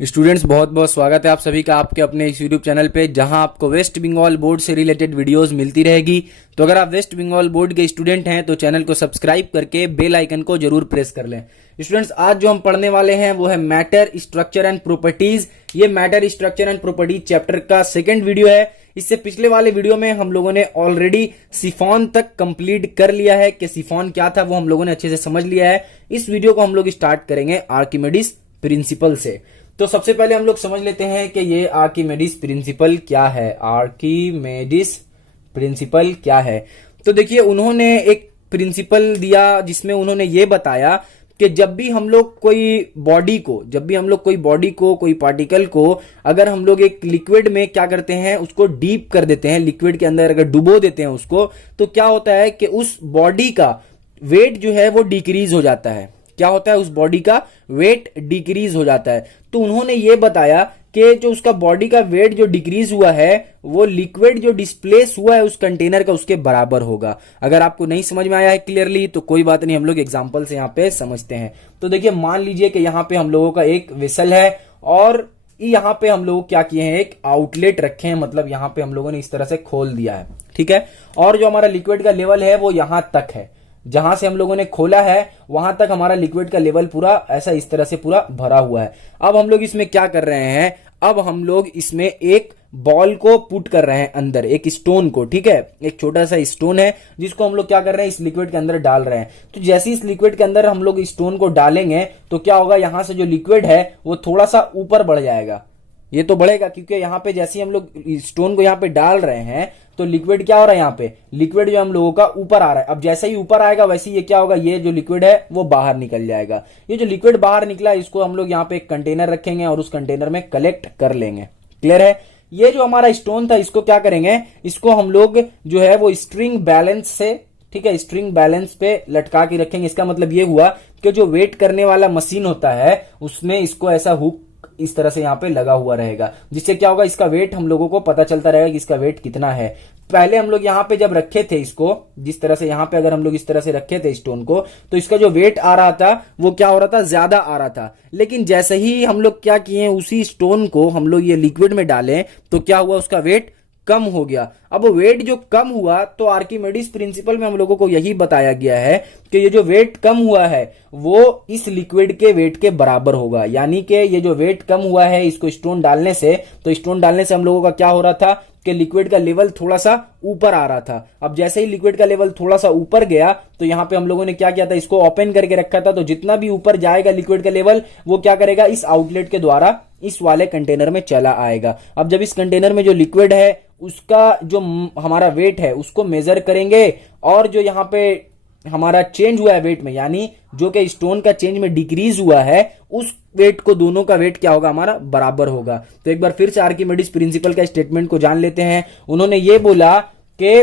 Students, बहुत बहुत स्वागत है आप सभी का आपके अपने इस यूट्यूब चैनल पे, जहां आपको वेस्ट बंगाल बोर्ड से रिलेटेड वीडियोस मिलती रहेगी। तो अगर आप वेस्ट बंगाल बोर्ड के स्टूडेंट हैं तो चैनल को सब्सक्राइब करके बेल आइकन को जरूर प्रेस कर लें। स्टूडेंट्स, आज जो हम पढ़ने वाले हैं वो है मैटर, स्ट्रक्चर एंड प्रॉपर्टीज। ये matter, structure and properties chapter का सेकेंड वीडियो है। इससे पिछले वाले वीडियो में हम लोगों ने ऑलरेडी सिफॉन तक कंप्लीट कर लिया है कि सिफॉन क्या था, वो हम लोगों ने अच्छे से समझ लिया है। इस वीडियो को हम लोग स्टार्ट करेंगे आर्किमिडीज प्रिंसिपल से। तो सबसे पहले हम लोग समझ लेते हैं कि ये आर्किमिडीज प्रिंसिपल क्या है। आर्किमिडीज प्रिंसिपल क्या है? तो देखिए, उन्होंने एक प्रिंसिपल दिया जिसमें उन्होंने ये बताया कि जब भी हम लोग कोई बॉडी को कोई पार्टिकल को अगर हम लोग एक लिक्विड में क्या करते हैं, उसको डीप कर देते हैं, लिक्विड के अंदर अगर डुबो देते हैं उसको, तो क्या होता है कि उस बॉडी का वेट जो है वो डिक्रीज हो जाता है। क्या होता है? उस बॉडी का वेट डिक्रीज हो जाता है। तो उन्होंने ये बताया कि जो उसका बॉडी का वेट जो डिक्रीज हुआ है वो लिक्विड जो डिस्प्लेस हुआ है उस कंटेनर का, उसके बराबर होगा। अगर आपको नहीं समझ में आया है क्लियरली तो कोई बात नहीं, हम लोग एग्जांपल से यहाँ पे समझते हैं। तो देखिए, मान लीजिए कि यहाँ पे हम लोगों का एक वेसल है और यहाँ पे हम लोग क्या किए हैं, एक आउटलेट रखे हैं, मतलब यहाँ पे हम लोगों ने इस तरह से खोल दिया है, ठीक है। और जो हमारा लिक्विड का लेवल है वो यहां तक है, जहां से हम लोगों ने खोला है वहां तक हमारा लिक्विड का लेवल पूरा ऐसा इस तरह से पूरा भरा हुआ है। अब हम लोग इसमें क्या कर रहे हैं, अब हम लोग इसमें एक बॉल को पुट कर रहे हैं अंदर, एक स्टोन को, ठीक है। एक छोटा सा स्टोन है जिसको हम लोग क्या कर रहे हैं, इस लिक्विड के अंदर डाल रहे हैं। तो जैसे इस लिक्विड के अंदर हम लोग स्टोन को डालेंगे तो क्या होगा, यहां से जो लिक्विड है वो थोड़ा सा ऊपर बढ़ जाएगा। ये तो बढ़ेगा क्योंकि यहाँ पे जैसे ही हम लोग स्टोन को यहाँ पे डाल रहे हैं तो लिक्विड क्या हो रहा है, यहाँ पे लिक्विड जो हम लोगों का ऊपर आ रहा है। अब जैसे ही ऊपर आएगा वैसे ही ये क्या होगा, ये जो लिक्विड है वो बाहर निकल जाएगा। ये जो लिक्विड बाहर निकला इसको हम लोग यहाँ पे एक कंटेनर रखेंगे और उस कंटेनर में कलेक्ट कर लेंगे। क्लियर है? ये जो हमारा स्टोन था इसको क्या करेंगे, इसको हम लोग जो है वो स्ट्रिंग बैलेंस से, ठीक है, स्ट्रिंग बैलेंस पे लटका के रखेंगे। इसका मतलब ये हुआ कि जो वेट करने वाला मशीन होता है उसमें इसको ऐसा हुक इस तरह से यहाँ पे लगा हुआ रहेगा, जिससे क्या होगा, इसका वेट हम लोगों को पता चलता रहेगा कि इसका वेट कितना है। पहले हम लोग यहाँ पे जब रखे थे इसको, जिस तरह से यहाँ पे अगर हम लोग इस तरह से रखे थे स्टोन को, तो इसका जो वेट आ रहा था वो क्या हो रहा था, ज्यादा आ रहा था। लेकिन जैसे ही हम लोग क्या किए, उसी स्टोन को हम लोग ये लिक्विड में डालें तो क्या हुआ, उसका वेट कम हो गया। अब वेट जो कम हुआ तो आर्किमिडीज प्रिंसिपल में हम लोगों को यही बताया गया है कि ये जो वेट कम हुआ है वो इस लिक्विड के वेट के बराबर होगा। यानी कि ये जो वेट कम हुआ है इसको स्टोन डालने से, तो स्टोन डालने से हम लोगों का क्या हो रहा था कि लिक्विड का लेवल थोड़ा सा ऊपर आ रहा था। अब जैसे ही लिक्विड का लेवल थोड़ा सा ऊपर गया तो यहाँ पे हम लोगों ने क्या किया था, इसको ओपन करके रखा था। तो जितना भी ऊपर जाएगा लिक्विड का लेवल वो क्या करेगा, इस आउटलेट के द्वारा इस वाले कंटेनर में चला आएगा। अब जब इस कंटेनर में जो लिक्विड है उसका जो हमारा वेट है उसको मेजर करेंगे और जो यहाँ पे हमारा चेंज हुआ है वेट में, यानी जो कि स्टोन का चेंज में डिक्रीज हुआ है, उस वेट को, दोनों का वेट क्या होगा, हमारा बराबर होगा। तो एक बार फिर से आर्किमिडीज प्रिंसिपल का स्टेटमेंट को जान लेते हैं। उन्होंने ये बोला कि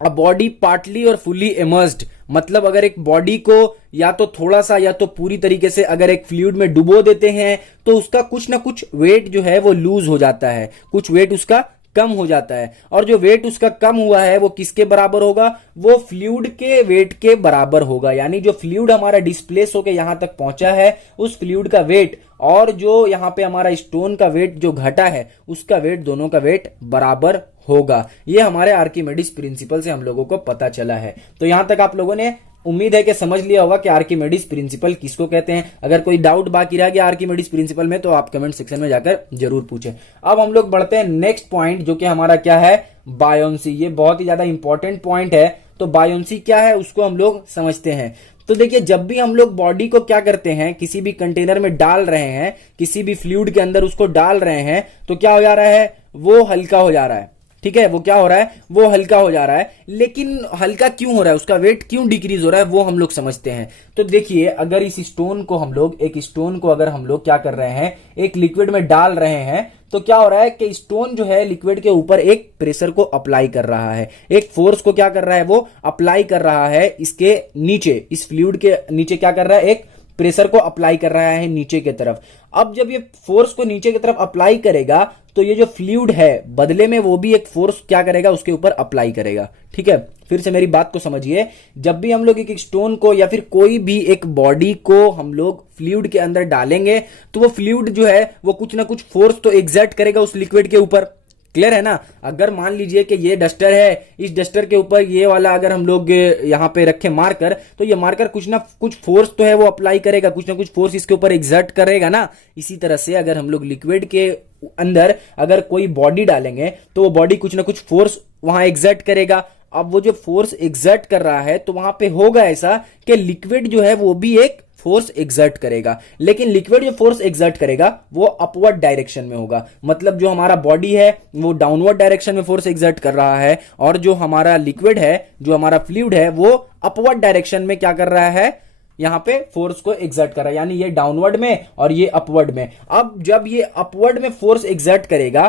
अ बॉडी पार्टली और फुल्ली इमर्स्ड, मतलब अगर एक बॉडी को या तो थोड़ा सा या तो पूरी तरीके से अगर एक फ्लूइड में डुबो देते हैं तो उसका कुछ ना कुछ वेट जो है वो लूज हो जाता है, कुछ वेट उसका कम हो जाता है। और जो वेट उसका कम हुआ है वो किसके बराबर होगा, वो फ्लूइड के वेट के बराबर होगा। यानी जो फ्लूइड हमारा डिस्प्लेस होकर यहां तक पहुंचा है उस फ्लूइड का वेट और जो यहां पे हमारा स्टोन का वेट जो घटा है उसका वेट, दोनों का वेट बराबर होगा। ये हमारे आर्किमिडीज प्रिंसिपल से हम लोगों को पता चला है। तो यहां तक आप लोगों ने उम्मीद है कि समझ लिया होगा कि आर्किमिडीज प्रिंसिपल किसको कहते हैं। अगर कोई डाउट बाकी रह गया आर्किमिडीज प्रिंसिपल में तो आप कमेंट सेक्शन में जाकर जरूर पूछें। अब हम लोग बढ़ते हैं नेक्स्ट पॉइंट, जो कि हमारा क्या है, बायोन्सी। ये बहुत ही ज्यादा इंपॉर्टेंट पॉइंट है। तो बायोन्सी क्या है उसको हम लोग समझते हैं। तो देखिए, जब भी हम लोग बॉडी को क्या करते हैं, किसी भी कंटेनर में डाल रहे हैं, किसी भी फ्लूइड के अंदर उसको डाल रहे हैं, तो क्या हो जा रहा है, वो हल्का हो जा रहा है, ठीक है। वो क्या हो रहा है, वो हल्का हो जा रहा है। लेकिन हल्का क्यों हो रहा है, उसका वेट क्यों डिक्रीज हो रहा है, वो हम लोग समझते हैं। तो देखिए, अगर इस स्टोन को हम लोग, एक स्टोन को अगर हम लोग क्या कर रहे हैं, एक लिक्विड में डाल रहे हैं, तो क्या हो रहा है कि स्टोन जो है लिक्विड के ऊपर एक प्रेशर को अप्लाई कर रहा है, एक फोर्स को क्या कर रहा है, वो अप्लाई कर रहा है इसके नीचे, इस फ्लूइड के नीचे क्या कर रहा है, एक प्रेशर को अप्लाई कर रहा है नीचे की तरफ। अब जब ये फोर्स को नीचे की तरफ अप्लाई करेगा तो ये जो फ्लूइड है बदले में वो भी एक फोर्स क्या करेगा, उसके ऊपर अप्लाई करेगा। ठीक है, फिर से मेरी बात को समझिए। जब भी हम लोग एक स्टोन को या फिर कोई भी एक बॉडी को हम लोग फ्लूइड के अंदर डालेंगे तो वो फ्लूइड जो है वो कुछ ना कुछ फोर्स तो एग्जर्ट करेगा उस लिक्विड के ऊपर। क्लियर है ना। अगर मान लीजिए कि ये डस्टर है, इस डस्टर के ऊपर ये वाला अगर हम लोग यहाँ पे रखें मार्कर, तो ये मार्कर कुछ ना कुछ फोर्स तो है वो अप्लाई करेगा, कुछ ना कुछ फोर्स इसके ऊपर एग्जर्ट करेगा ना। इसी तरह से अगर हम लोग लिक्विड के अंदर अगर कोई बॉडी डालेंगे तो वो बॉडी कुछ ना कुछ फोर्स वहां एग्जर्ट करेगा। अब वो जो फोर्स एग्जर्ट कर रहा है तो वहां पे होगा ऐसा कि लिक्विड जो है वो भी एक फोर्स एग्जर्ट करेगा, लेकिन लिक्विड जो फोर्स एग्जर्ट करेगा वो अपवर्ड डायरेक्शन में होगा। मतलब जो हमारा बॉडी है वो डाउनवर्ड डायरेक्शन में फोर्स एग्जर्ट कर रहा है और जो हमारा लिक्विड है, जो हमारा फ्लूइड है, वो अपवर्ड डायरेक्शन में क्या कर रहा है, यहां पे फोर्स को एग्जर्ट कर रहा है। यानी ये डाउनवर्ड में और ये अपवर्ड में। अब जब ये अपवर्ड में फोर्स एग्जर्ट करेगा,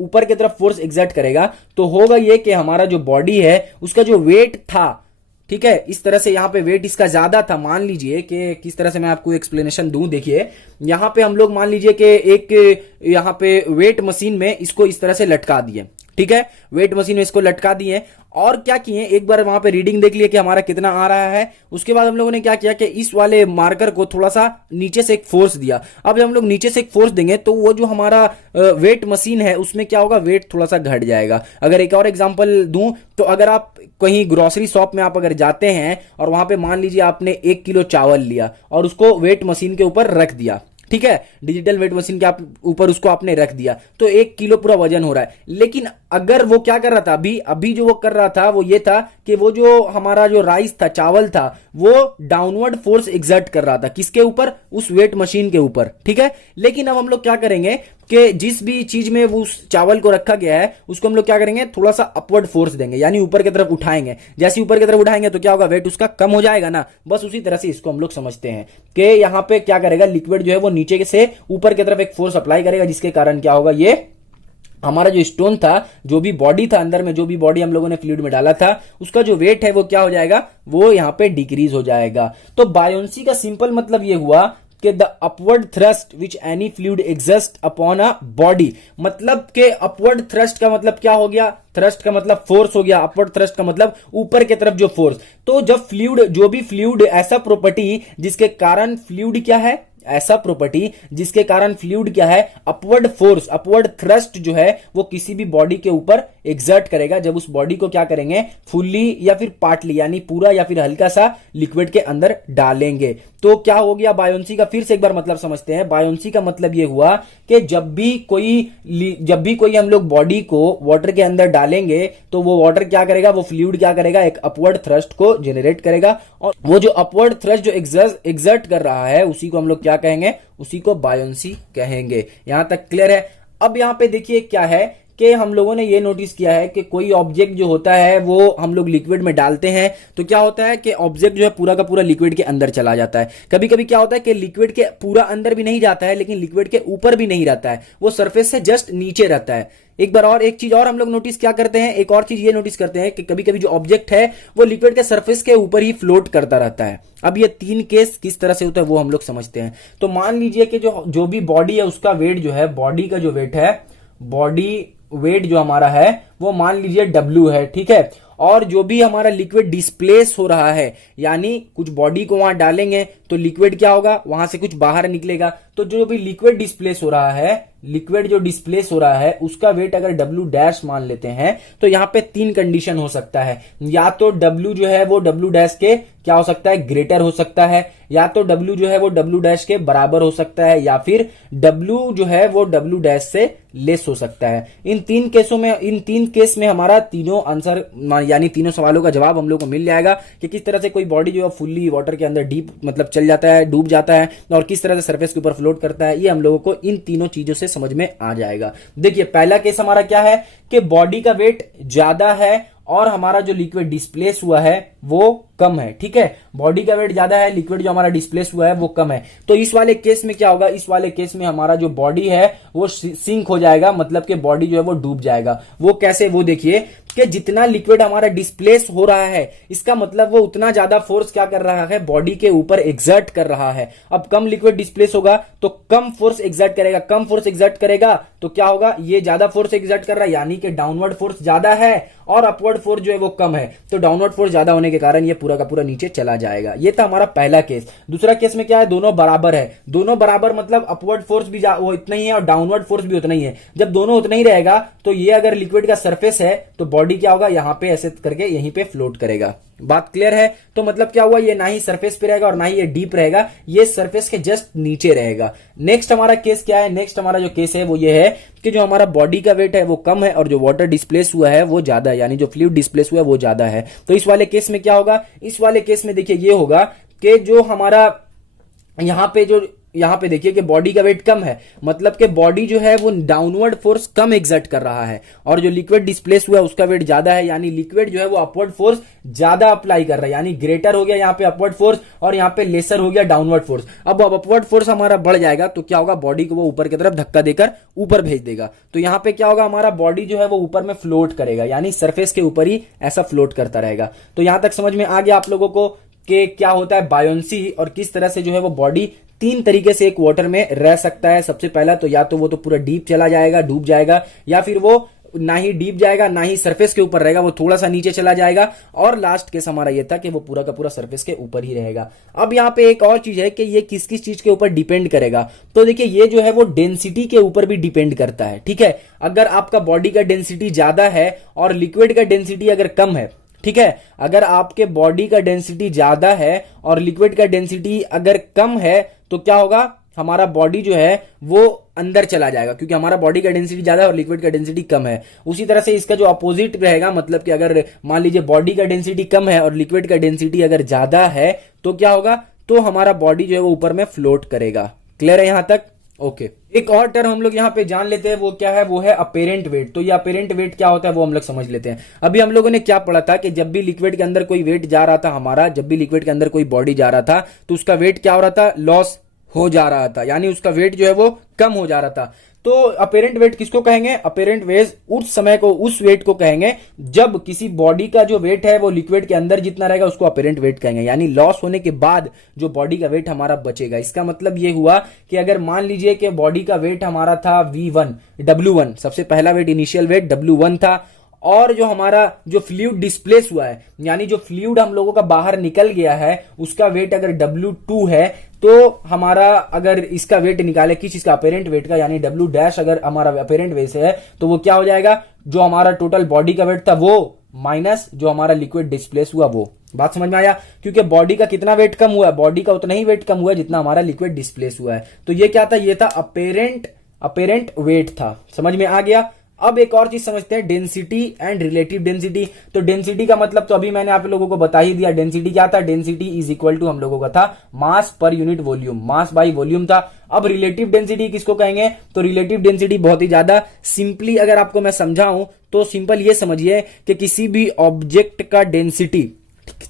ऊपर की तरफ फोर्स एग्जर्ट करेगा, तो होगा ये कि हमारा जो बॉडी है उसका जो वेट था, ठीक है, इस तरह से यहां पे वेट इसका ज्यादा था। मान लीजिए कि किस तरह से मैं आपको एक्सप्लेनेशन दूं, देखिए यहां पे हम लोग मान लीजिए कि एक यहां पे वेट मशीन में इसको इस तरह से लटका दिए। ठीक है, वेट मशीन में इसको लटका दिए और क्या किए, एक बार वहां पे रीडिंग देख लिए कि हमारा कितना आ रहा है। उसके बाद हम लोगों ने क्या किया कि इस वाले मार्कर को थोड़ा सा नीचे से एक फोर्स दिया। अब जब हम लोग नीचे से एक फोर्स देंगे तो वो जो हमारा वेट मशीन है उसमें क्या होगा, वेट थोड़ा सा घट जाएगा। अगर एक और एग्जांपल दूं तो अगर आप कहीं ग्रोसरी शॉप में आप अगर जाते हैं और वहां पे मान लीजिए आपने 1 किलो चावल लिया और उसको वेट मशीन के ऊपर रख दिया, ठीक है, डिजिटल वेट मशीन के ऊपर उसको आपने रख दिया तो 1 किलो पूरा वजन हो रहा है। लेकिन अगर वो क्या कर रहा था, अभी जो वो कर रहा था वो ये था कि वो जो हमारा जो राइस था, चावल था, वो डाउनवर्ड फोर्स एग्जर्ट कर रहा था। किसके ऊपर, उस वेट मशीन के ऊपर। ठीक है, लेकिन अब हम लोग क्या करेंगे कि जिस भी चीज में वो उस चावल को रखा गया है उसको हम लोग क्या करेंगे, थोड़ा सा अपवर्ड फोर्स देंगे, यानी ऊपर की तरफ उठाएंगे। जैसे ऊपर की तरफ उठाएंगे तो क्या होगा, वेट उसका कम हो जाएगा ना। बस उसी तरह से इसको हम लोग समझते हैं कि यहां पे क्या करेगा, लिक्विड जो है वो नीचे से ऊपर की तरफ एक फोर्स अप्लाई करेगा, जिसके कारण क्या होगा, ये हमारा जो स्टोन था, जो भी बॉडी था अंदर में, जो भी बॉडी हम लोगों ने फ्लूइड में डाला था, उसका जो वेट है वो क्या हो जाएगा, वो यहां पे डिक्रीज हो जाएगा। तो बायोंसी का सिंपल मतलब ये हुआ कि the upward thrust which any fluid exhaust upon a body. मतलब के अपवर्ड थ्रस्ट का मतलब क्या हो गया, थ्रस्ट का मतलब फोर्स हो गया, अपवर्ड थ्रस्ट का मतलब ऊपर की तरफ जो फोर्स। तो जब फ्लूइड, जो भी फ्लूइड, ऐसा प्रॉपर्टी जिसके कारण फ्लूइड क्या है, ऐसा प्रॉपर्टी जिसके कारण फ्लूइड क्या है, अपवर्ड फोर्स, अपवर्ड थ्रस्ट जो है वो किसी भी बॉडी के ऊपर एग्जर्ट करेगा जब उस बॉडी को क्या करेंगे, फुल्ली या फिर पार्टली, यानी पूरा या फिर हल्का सा लिक्विड के अंदर डालेंगे। तो क्या हो गया बायोंसी का, फिर से एक बार मतलब समझते हैं। बायोंसी का मतलब ये हुआ कि जब भी कोई हम लोग बॉडी को वाटर के अंदर डालेंगे तो वो वाटर क्या करेगा, वो फ्लूइड क्या करेगा, एक अपवर्ड थ्रस्ट को जनरेट करेगा और वो जो अपवर्ड थ्रस्ट जो एग्जर्ट कर रहा है उसी को हम लोग क्या कहेंगे, उसी को बायोंसी कहेंगे। यहां तक क्लियर है। अब यहां पे देखिए क्या है कि हम लोगों ने ये नोटिस किया है कि कोई ऑब्जेक्ट जो होता है वो हम लोग लिक्विड में डालते हैं तो क्या होता है कि ऑब्जेक्ट जो है पूरा का पूरा लिक्विड के अंदर चला जाता है। कभी कभी क्या होता है कि लिक्विड के पूरा अंदर भी नहीं जाता है, लेकिन लिक्विड के ऊपर भी नहीं रहता है, वो सरफेस से जस्ट नीचे रहता है। एक बार और एक चीज और हम लोग नोटिस क्या करते हैं, एक और चीज ये नोटिस करते हैं कि कभी कभी जो ऑब्जेक्ट है वो लिक्विड के सरफेस के ऊपर ही फ्लोट करता रहता है। अब ये 3 केस किस तरह से होता है वो हम लोग समझते हैं। तो मान लीजिए कि जो भी बॉडी है उसका वेट जो है, बॉडी का जो वेट है, बॉडी वेट जो हमारा है वो मान लीजिए W है, ठीक है, और जो भी हमारा लिक्विड डिस्प्लेस हो रहा है, यानी कुछ बॉडी को वहां डालेंगे तो लिक्विड क्या होगा, वहां से कुछ बाहर निकलेगा। तो जो भी लिक्विड डिस्प्लेस हो रहा है, लिक्विड जो डिस्प्लेस हो रहा है उसका वेट अगर W डैश मान लेते हैं तो यहाँ पे 3 कंडीशन हो सकता है। या तो W जो है वो W डैश के क्या हो सकता है, ग्रेटर हो सकता है, या तो W जो है वो W डैश के बराबर हो सकता है, या फिर W जो है वो W डैश से लेस हो सकता है। इन 3 केस में हमारा तीनों आंसर, यानी तीनों सवालों का जवाब हम लोग को मिल जाएगा कि किस तरह से कोई बॉडी जो है फुल्ली वाटर के अंदर डीप मतलब चल जाता है, डूब जाता है, और किस तरह से सरफेस के ऊपर फ्लोट करता है। ये हम लोगों को इन तीनों चीजों से समझ में आ जाएगा। देखिए पहला केस हमारा क्या है कि बॉडी का वेट ज्यादा है और हमारा जो लिक्विड डिस्प्लेस हुआ है वो कम है, ठीक है, बॉडी का वेट ज्यादा है, लिक्विड जो हमारा डिस्प्लेस हुआ है वो कम है। तो इस वाले केस में क्या होगा, इस वाले केस में हमारा जो बॉडी है वो सिंक हो जाएगा, मतलब कि बॉडी जो है वो डूब जाएगा। वो कैसे, वो देखिए कि जितना लिक्विड हमारा डिस्प्लेस हो रहा है, इसका मतलब वो उतना ज्यादा फोर्स क्या कर रहा है, बॉडी के ऊपर एग्जर्ट कर रहा है। अब कम लिक्विड डिस्प्लेस होगा तो कम फोर्स एग्जर्ट करेगा, कम फोर्स एग्जर्ट करेगा तो क्या होगा, ये ज्यादा फोर्स एग्जर्ट कर रहा है, यानी कि डाउनवर्ड फोर्स ज्यादा है और अपवर्ड फोर्स जो है वो कम है। तो डाउनवर्ड फोर्स ज्यादा होने के कारण ये पूरा का पूरा नीचे चला जाएगा। ये था हमारा पहला केस। दूसरा केस में क्या है, दोनों बराबर है। दोनों बराबर मतलब अपवर्ड फोर्स भी वो इतना ही है और डाउनवर्ड फोर्स भी उतना ही है। जब दोनों उतना ही रहेगा तो ये अगर लिक्विड का सरफेस है तो बॉडी क्या होगा, यहां पे ऐसे करके यहीं पे फ्लोट करेगा। बात क्लियर है? तो मतलब क्या हुआ, ये ना ही सरफेस पे रहेगा और ना ही ये डीप रहेगा, ये सरफेस के जस्ट नीचे रहेगा। नेक्स्ट हमारा केस क्या है, नेक्स्ट हमारा जो केस है वो ये है कि जो हमारा बॉडी का वेट है वो कम है और जो वाटर डिस्प्लेस हुआ है वो ज्यादा है, यानी जो फ्लूइड डिस्प्लेस हुआ है वो ज्यादा है। तो इस वाले केस में क्या होगा, इस वाले केस में देखिए ये होगा कि जो हमारा यहां पे देखिए कि बॉडी का वेट कम है, मतलब कि बॉडी जो है वो डाउनवर्ड फोर्स कम एग्जर्ट कर रहा है और जो लिक्विड डिस्प्लेस हुआ है उसका वेट ज्यादा है, यानी लिक्विड जो है वो अपवर्ड फोर्स ज्यादा अप्लाई कर रहा है, यानी ग्रेटर हो गया यहां पे अपवर्ड फोर्स और यहां पे लेसर हो गया डाउनवर्ड फोर्स। अब अपवर्ड फोर्स हमारा बढ़ जाएगा तो क्या होगा, बॉडी को वो ऊपर की तरफ धक्का देकर ऊपर भेज देगा। तो यहां पे क्या होगा, हमारा बॉडी जो है वो ऊपर में फ्लोट करेगा, यानी सरफेस के ऊपर ही ऐसा फ्लोट करता रहेगा। तो यहां तक समझ में आ गया आप लोगों को कि क्या होता है बायोंसी और किस तरह से जो है वो बॉडी तीन तरीके से एक वाटर में रह सकता है। सबसे पहला तो या तो वो तो पूरा डीप चला जाएगा, डूब जाएगा, या फिर वो ना ही डीप जाएगा ना ही सरफेस के ऊपर रहेगा, वो थोड़ा सा नीचे चला जाएगा, और लास्ट केस हमारा ये था कि वो पूरा का पूरा सरफेस के ऊपर ही रहेगा। अब यहाँ पे एक और चीज है कि ये किस किस चीज के ऊपर डिपेंड करेगा। तो देखिए ये जो है वो डेंसिटी के ऊपर भी डिपेंड करता है। ठीक है, अगर आपका बॉडी का डेंसिटी ज्यादा है और लिक्विड का डेंसिटी अगर कम है, ठीक है, अगर आपके बॉडी का डेंसिटी ज्यादा है और लिक्विड का डेंसिटी अगर कम है तो क्या होगा, हमारा बॉडी जो है वो अंदर चला जाएगा, क्योंकि हमारा बॉडी का डेंसिटी ज्यादा है और लिक्विड का डेंसिटी कम है। उसी तरह से इसका जो अपोजिट रहेगा, मतलब कि अगर मान लीजिए बॉडी का डेंसिटी कम है और लिक्विड का डेंसिटी अगर ज्यादा है तो क्या होगा, तो हमारा बॉडी जो है वो ऊपर में फ्लोट करेगा। क्लियर है यहां तक? ओके। एक और टर्म हम लोग यहाँ पे जान लेते हैं, वो क्या है, वो है अपेरेंट वेट। तो ये अपेरेंट वेट क्या होता है वो हम लोग समझ लेते हैं। अभी हम लोगों ने क्या पढ़ा था कि जब भी लिक्विड के अंदर कोई वेट जा रहा था हमारा, जब भी लिक्विड के अंदर कोई बॉडी जा रहा था तो उसका वेट क्या हो रहा था, लॉस हो जा रहा था, यानी उसका वेट जो है वो कम हो जा रहा था। तो अपेरेंट वेट किसको कहेंगे, अपेरेंट वेट उस समय को, उस वेट को कहेंगे जब किसी बॉडी का जो वेट है वो लिक्विड के अंदर जितना रहेगा उसको अपेरेंट वेट कहेंगे, यानी लॉस होने के बाद जो बॉडी का वेट हमारा बचेगा। इसका मतलब ये हुआ कि अगर मान लीजिए कि बॉडी का वेट हमारा था V1, W1, सबसे पहला वेट इनिशियल वेट W1 था, और जो हमारा जो फ्लूइड डिस्प्लेस हुआ है, यानी जो फ्लूइड हम लोगों का बाहर निकल गया है उसका वेट अगर W2 है, तो हमारा अगर इसका वेट निकाले किस चीज का, अपेरेंट वेट का, यानी W डैश अगर हमारा अपेरेंट वेट है तो वो क्या हो जाएगा, जो हमारा टोटल बॉडी का वेट था वो माइनस जो हमारा लिक्विड डिस्प्लेस हुआ वो। बात समझ में आया? क्योंकि बॉडी का कितना वेट कम हुआ है, बॉडी का उतना ही वेट कम हुआ है जितना हमारा लिक्विड डिस्प्लेस हुआ है। तो ये क्या था, ये था अपेरेंट वेट था। समझ में आ गया? अब एक और चीज समझते हैं, डेंसिटी एंड रिलेटिव डेंसिटी। तो डेंसिटी का मतलब तो अभी मैंने आप लोगों को बता ही दिया। डेंसिटी क्या था, डेंसिटी इज इक्वल टू हम लोगों का था मास पर unit volume, mass by volume था। अब रिलेटिव डेंसिटी किसको कहेंगे, तो रिलेटिव डेंसिटी बहुत ही ज्यादा सिंपली अगर आपको मैं समझाऊं तो सिंपल ये समझिए कि किसी भी ऑब्जेक्ट का डेंसिटी,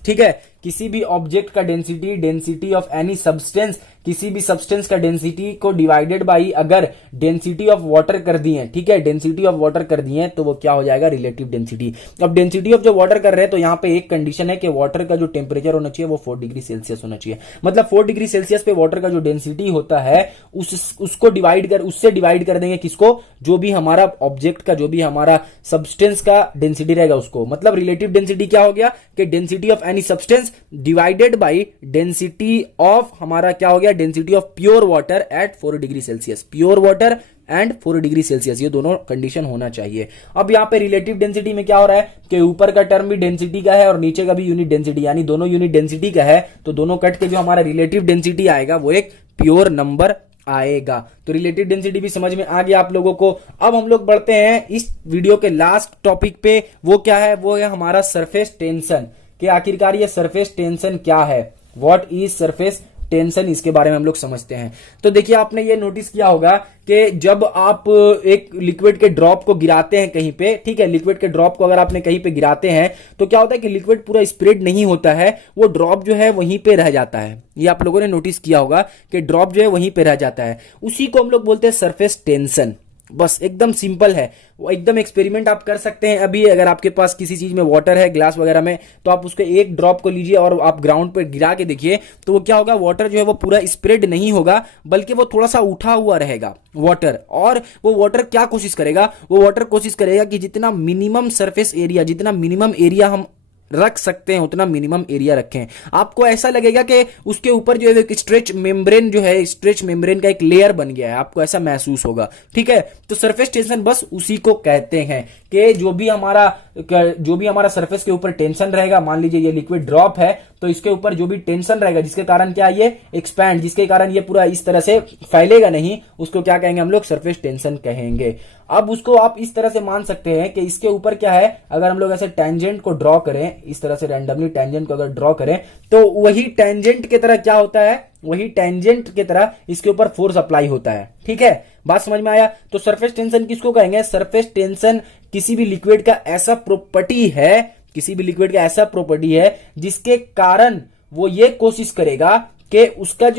ठीक है, किसी भी ऑब्जेक्ट का density, density of any substance, किसी भी सब्सटेंस का डेंसिटी को डिवाइडेड बाई अगर डेंसिटी ऑफ वाटर कर दिए, ठीक है, डेंसिटी ऑफ वाटर कर दिए तो वो क्या हो जाएगा, रिलेटिव डेंसिटी। अब डेंसिटी ऑफ जो वाटर कर रहे हैं तो यहाँ पे एक कंडीशन है कि वाटर का जो टेम्परेचर होना चाहिए वो 4 डिग्री सेल्सियस होना चाहिए। मतलब 4 डिग्री सेल्सियस पे वाटर का जो डेंसिटी होता है उसको उससे डिवाइड कर देंगे किसको, जो भी हमारा ऑब्जेक्ट का, जो भी हमारा सब्सटेंस का डेंसिटी रहेगा उसको। मतलब रिलेटिव डेंसिटी क्या हो गया कि density of any substance divided by density of हमारा क्या हो गया, density of pure water at 4 degree Celsius. Pure water and 4 degree Celsius, ये दोनों कंडीशन होना चाहिए। अब यहाँ पे रिलेटिव डेंसिटी में क्या हो रहा है कि ऊपर का टर्म भी डेंसिटी का है और नीचे का भी यूनिट डेंसिटी, यानी दोनों यूनिट डेंसिटी का है, तो दोनों कट के जो हमारा रिलेटिव डेंसिटी आएगा वो एक प्योर नंबर आएगा। तो रिलेटिव डेंसिटी भी समझ में आ गया आप लोगों को। अब हम लोग बढ़ते हैं इस वीडियो के लास्ट टॉपिक पे, वो क्या है, वो है हमारा सरफेस टेंशन। कि आखिरकार ये सरफेस टेंशन क्या है, व्हाट इज सरफेस टेंशन, इसके बारे में हम लोग समझते हैं। तो देखिए आपने ये नोटिस किया होगा कि जब आप एक लिक्विड के ड्रॉप को गिराते हैं कहीं पे, ठीक है, लिक्विड के ड्रॉप को अगर आपने कहीं पे गिराते हैं तो क्या होता है कि लिक्विड पूरा स्प्रेड नहीं होता है, वो ड्रॉप जो है वहीं पे रह जाता है। ये आप लोगों ने नोटिस किया होगा कि ड्रॉप जो है वहीं पे रह जाता है। उसी को हम लोग बोलते हैं सरफेस टेंशन। बस एकदम सिंपल है, वो एकदम एक्सपेरिमेंट आप कर सकते हैं। अभी अगर आपके पास किसी चीज में वाटर है, ग्लास वगैरह में, तो आप उसके एक ड्रॉप को लीजिए और आप ग्राउंड पर गिरा के देखिए, तो वो क्या होगा, वाटर जो है वो पूरा स्प्रेड नहीं होगा, बल्कि वो थोड़ा सा उठा हुआ रहेगा वाटर। और वो वाटर क्या कोशिश करेगा, वो वाटर कोशिश करेगा कि जितना मिनिमम सरफेस एरिया, जितना मिनिमम एरिया हम रख सकते हैं उतना मिनिमम एरिया रखें। आपको ऐसा लगेगा कि उसके ऊपर जो है एक स्ट्रेच मेम्ब्रेन, जो है स्ट्रेच मेम्ब्रेन का एक लेयर बन गया है, आपको ऐसा महसूस होगा। ठीक है, तो सरफेस टेंशन बस उसी को कहते हैं कि जो भी हमारा सरफेस के ऊपर टेंशन रहेगा, मान लीजिए ये लिक्विड ड्रॉप है, तो इसके ऊपर जो भी टेंशन रहेगा, जिसके कारण क्या ये एक्सपैंड, जिसके कारण ये पूरा इस तरह से फैलेगा नहीं, उसको क्या कहेंगे हम लोग, सरफेस टेंशन कहेंगे। अब उसको आप इस तरह से मान सकते हैं कि इसके ऊपर क्या है, अगर हम लोग ऐसे टेंजेंट को ड्रॉ करें, इस तरह से रैंडमली टेंजेंट को अगर ड्रॉ करें, तो वही टेंजेंट की तरह क्या होता है, वही टेंजेंट की तरह इसके ऊपर फोर्स अप्लाई होता है। ठीक है, बात समझ में आया। तो सरफेस टेंशन किसको कहेंगे, सरफेस टेंशन किसी भी लिक्विड का ऐसा प्रॉपर्टी है, किसी भी लिक्विड का ऐसा प्रॉपर्टी है जिसके कारण वो ये कोशिश करेगा कि उसका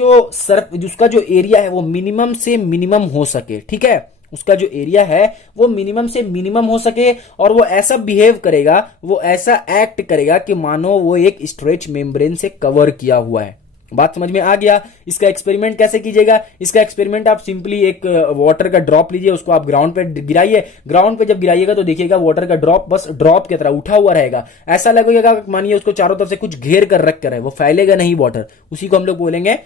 जो एरिया है वो मिनिमम से मिनिमम हो सके। ठीक है, उसका जो एरिया है वो मिनिमम से मिनिमम हो सके, और वो ऐसा बिहेव करेगा, वो ऐसा एक्ट करेगा कि मानो वो एक स्ट्रेच मेम्ब्रेन से कवर किया हुआ है। बात समझ में आ गया। इसका एक्सपेरिमेंट कैसे कीजिएगा, इसका एक्सपेरिमेंट आप सिंपली एक वाटर का ड्रॉप लीजिए, उसको आप ग्राउंड पे गिराइए। ग्राउंड पे जब गिराइएगा तो देखिएगा वाटर का ड्रॉप बस ड्रॉप की तरह उठा हुआ रहेगा। ऐसा लगेगा मानिए उसको चारों तरफ से कुछ घेर कर रख कर है, वो फैलेगा नहीं वाटर। उसी को हम लोग बोलेंगे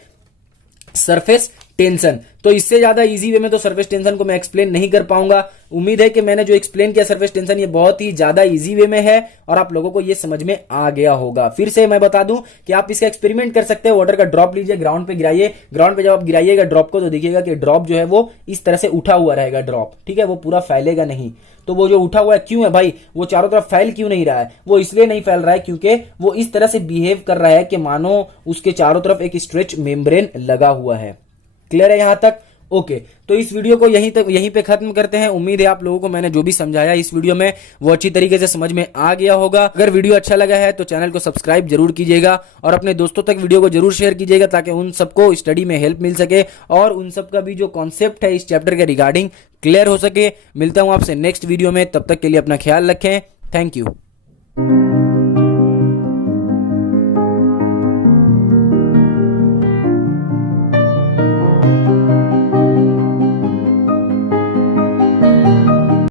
सरफेस टेंशन। तो इससे ज्यादा इजी वे में तो सरफेस टेंशन को मैं एक्सप्लेन नहीं कर पाऊंगा। उम्मीद है कि मैंने जो एक्सप्लेन किया सरफेस टेंशन, ये बहुत ही ज्यादा इजी वे में है और आप लोगों को ये समझ में आ गया होगा। फिर से मैं बता दूं कि आप इसका एक्सपेरिमेंट कर सकते हैं। वाटर का ड्रॉप लीजिए, ग्राउंड पे गिराइए। ग्राउंड पे जब आप गिराइएगा ड्रॉप को, तो देखिएगा कि ड्रॉप जो है वो इस तरह से उठा हुआ रहेगा ड्रॉप। ठीक है, वो पूरा फैलेगा नहीं। तो वो जो उठा हुआ है क्यों है भाई, वो चारों तरफ फैल क्यों नहीं रहा है, वो इसलिए नहीं फैल रहा है क्योंकि वो इस तरह से बिहेव कर रहा है कि मानो उसके चारों तरफ एक स्ट्रेच मेम्ब्रेन लगा हुआ है। क्लियर है यहां तक? ओके, तो इस वीडियो को यहीं पे खत्म करते हैं। उम्मीद है आप लोगों को मैंने जो भी समझाया इस वीडियो में वो अच्छी तरीके से समझ में आ गया होगा। अगर वीडियो अच्छा लगा है तो चैनल को सब्सक्राइब जरूर कीजिएगा और अपने दोस्तों तक वीडियो को जरूर शेयर कीजिएगा, ताकि उन सबको स्टडी में हेल्प मिल सके और उन सबका भी जो कॉन्सेप्ट है इस चैप्टर के रिगार्डिंग क्लियर हो सके। मिलता हूं आपसे नेक्स्ट वीडियो में, तब तक के लिए अपना ख्याल रखें। Thank you.